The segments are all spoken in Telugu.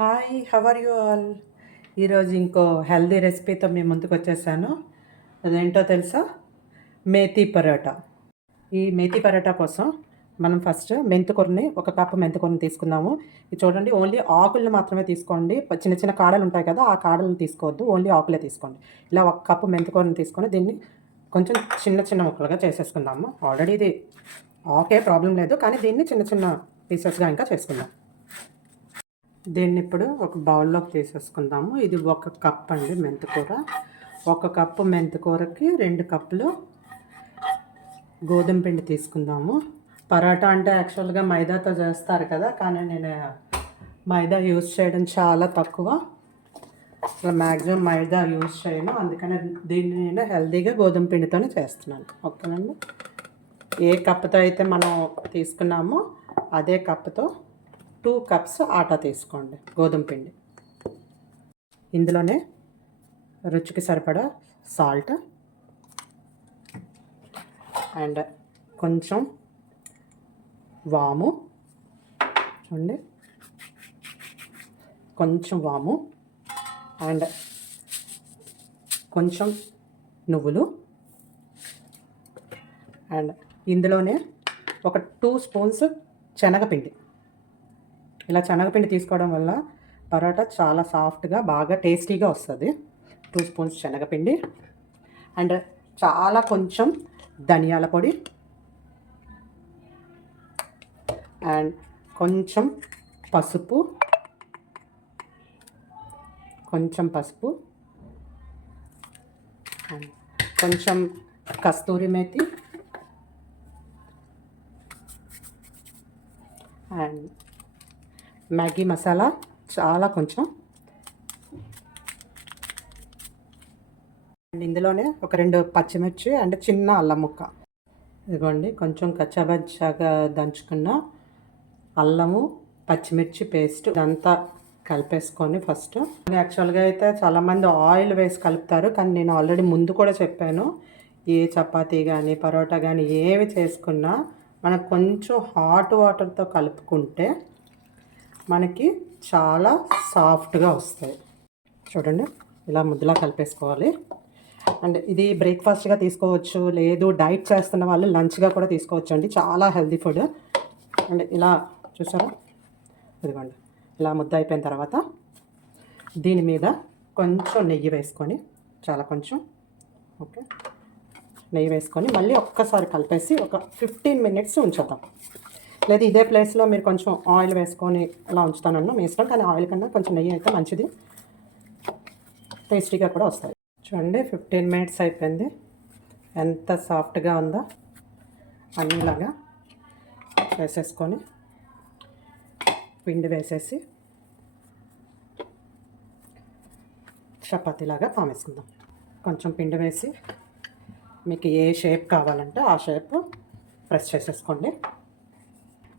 హాయ్ హవర్ యూ ఆల్ ఈరోజు ఇంకో హెల్దీ రెసిపీతో మేము ముందుకు వచ్చేసాను. అదేంటో తెలుసా? మేతి పరోటా. ఈ మేతి పరోటా కోసం మనం ఫస్ట్ మెంతుకూరని ఒక కప్పు మెంతుకూరని తీసుకుందాము. ఇది చూడండి ఓన్లీ ఆకులను మాత్రమే తీసుకోండి. చిన్న చిన్న కాడలు ఉంటాయి కదా ఆ కాడలను తీసుకోవద్దు. ఓన్లీ ఆకులే తీసుకోండి. ఇలా ఒక కప్పు మెంతుకూరని తీసుకొని దీన్ని కొంచెం చిన్న చిన్న ముక్కలుగా చేసేసుకుందాము. ఆల్రెడీ ఇది ఆకే ప్రాబ్లం లేదు కానీ దీన్ని చిన్న చిన్న పీసెస్గా ఇంకా చేసుకుందాం. దీన్ని ఇప్పుడు ఒక బౌల్లోకి తీసేసుకుందాము. ఇది ఒక కప్ అండి మెంతికూర ఒక కప్పు మెంతికూరకి రెండు కప్పులు గోధుమ పిండి తీసుకుందాము. పరాటా అంటే యాక్చువల్గా మైదాతో చేస్తారు కదా కానీ నేను మైదా యూజ్ చేయడం చాలా తక్కువ. అసలు మ్యాక్సిమం మైదా యూజ్ చేయను. అందుకనే దీన్ని నేను హెల్తీగా గోధుమ పిండితోనే చేస్తున్నాను. ఓకేనండి? ఏ కప్పుతో అయితే మనం తీసుకున్నామో అదే కప్పుతో టూ కప్స్ ఆటా తీసుకోండి గోధుమ పిండి. ఇందులోనే రుచికి సరిపడా సాల్ట్ అండ్ కొంచెం వాము. చూడండి. కొంచెం వాము అండ్ కొంచెం నువ్వులు అండ్ ఇందులోనే ఒక టూ స్పూన్స్ శనగపిండి. ఇలా శనగపిండి తీసుకోవడం వల్ల పరోటా చాలా సాఫ్ట్గా బాగా టేస్టీగా వస్తుంది. టూ స్పూన్స్ శనగపిండి. అండ్ చాలా కొంచెం ధనియాల పొడి. అండ్ కొంచెం పసుపు. కొంచెం పసుపు. అండ్ కొంచెం కస్తూరి మేతి. అండ్ మ్యాగీ మసాలా చాలా కొంచెం. అండ్ ఇందులోనే ఒక రెండు పచ్చిమిర్చి అండ్ చిన్న అల్లం ముక్క. ఇదిగోండి కొంచెం కచ్చాబచ్చాగా దంచుకున్న అల్లము పచ్చిమిర్చి పేస్ట్ ఇదంతా కలిపేసుకొని ఫస్ట్. యాక్చువల్గా అయితే చాలామంది ఆయిల్ వేసి కలుపుతారు కానీ నేను ఆల్రెడీ ముందు కూడా చెప్పాను. ఏ చపాతీ కానీ పరోటా కానీ ఏవి చేసుకున్నా మనకు కొంచెం హాట్ వాటర్తో కలుపుకుంటే మనకి చాలా సాఫ్ట్గా వస్తాయి. చూడండి ఇలా ముద్దలా కలిపేసుకోవాలి. అండ్ ఇది బ్రేక్ఫాస్ట్గా తీసుకోవచ్చు లేదు డైట్ చేస్తున్న వాళ్ళు లంచ్గా కూడా తీసుకోవచ్చు అండి. చాలా హెల్దీ ఫుడ్. అండ్ ఇలా చూసారా? ఇదిగోండి ఇలా ముద్ద అయిపోయిన తర్వాత దీని మీద కొంచెం నెయ్యి వేసుకొని చాలా కొంచెం ఓకే నెయ్యి వేసుకొని మళ్ళీ ఒక్కసారి కలిపేసి ఒక ఫిఫ్టీన్ మినిట్స్ ఉంచుతాం. లేదు ఇదే ప్లేస్లో మీరు కొంచెం ఆయిల్ వేసుకొని అలా ఉంచుతానన్నా మీ ఇష్టం కానీ ఆయిల్ కన్నా కొంచెం నెయ్యి అయితే మంచిది. టేస్టీగా కూడా వస్తాయి. చూడండి ఫిఫ్టీన్ మినిట్స్ అయిపోయింది. ఎంత సాఫ్ట్గా ఉందో అన్నిలాగా వేసేసుకొని పిండి వేసేసి చపాతీలాగా పామేసుకుందాం. కొంచెం పిండి వేసి మీకు ఏ షేప్ కావాలంటే ఆ షేప్ ప్రెస్ చేసేసుకోండి.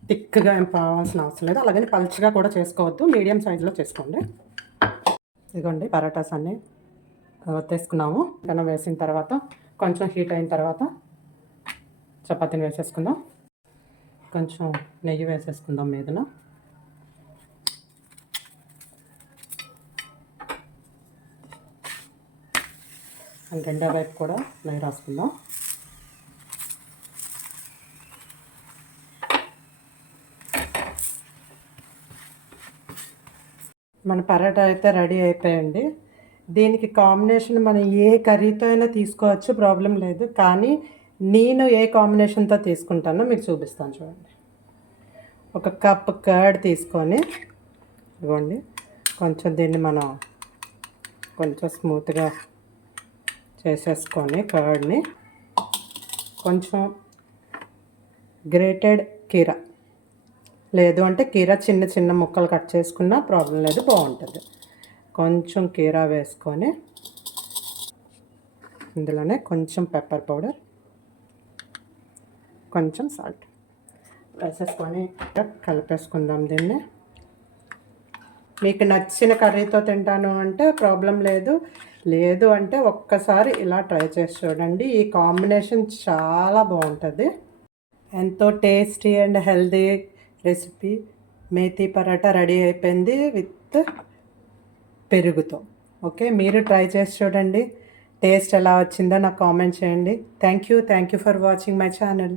థిక్గా ఏం కావాల్సిన అవసరం లేదు. అలాగని పల్చగా కూడా చేసుకోవద్దు. మీడియం సైజులో చేసుకోండి. ఇదిగోండి పరాటాస్ అన్నీ తీసుకున్నాము పెనం వేసిన తర్వాత కొంచెం హీట్ అయిన తర్వాత చపాతీని వేసేసుకుందాం. కొంచెం నెయ్యి వేసేసుకుందాం మీదన. రెండో వైపు కూడా నెయ్యి రాసుకుందాం. మన పరాటా అయితే రెడీ అయిపోయండి దీనికి కాంబినేషన్ మనం ఏ కర్రీతో అయినా తీసుకోవచ్చు ప్రాబ్లం లేదు. కానీ నేను ఏ కాంబినేషన్తో తీసుకుంటానో మీకు చూపిస్తాను చూడండి. ఒక కప్ కర్డ్ తీసుకొని ఇవ్వండి. కొంచెం దీన్ని మనం కొంచెం స్మూత్గా చేసేసుకొని కర్డ్ని కొంచెం గ్రేటెడ్ కీరా లేదు అంటే కీర చిన్న చిన్న ముక్కలు కట్ చేసుకున్నా ప్రాబ్లం లేదు బాగుంటుంది. కొంచెం కీరా వేసుకొని ఇందులోనే కొంచెం పెప్పర్ పౌడర్ కొంచెం సాల్ట్ వేసేసుకొని కలిపేసుకుందాం దీన్ని. మీకు నచ్చిన కర్రీతో తింటాను అంటే ప్రాబ్లం లేదు. లేదు అంటే ఒక్కసారి ఇలా ట్రై చేసి చూడండి. ఈ కాంబినేషన్ చాలా బాగుంటుంది. ఎంతో tasty and healthy recipe methi paratha ready అయిపోయింది విత్ పెరుగుతో. ఓకే మీరు ట్రై చేసి చూడండి. టేస్ట్ ఎలా వచ్చిందో నాకు కామెంట్ చేయండి. Thank you thank you for watching my channel.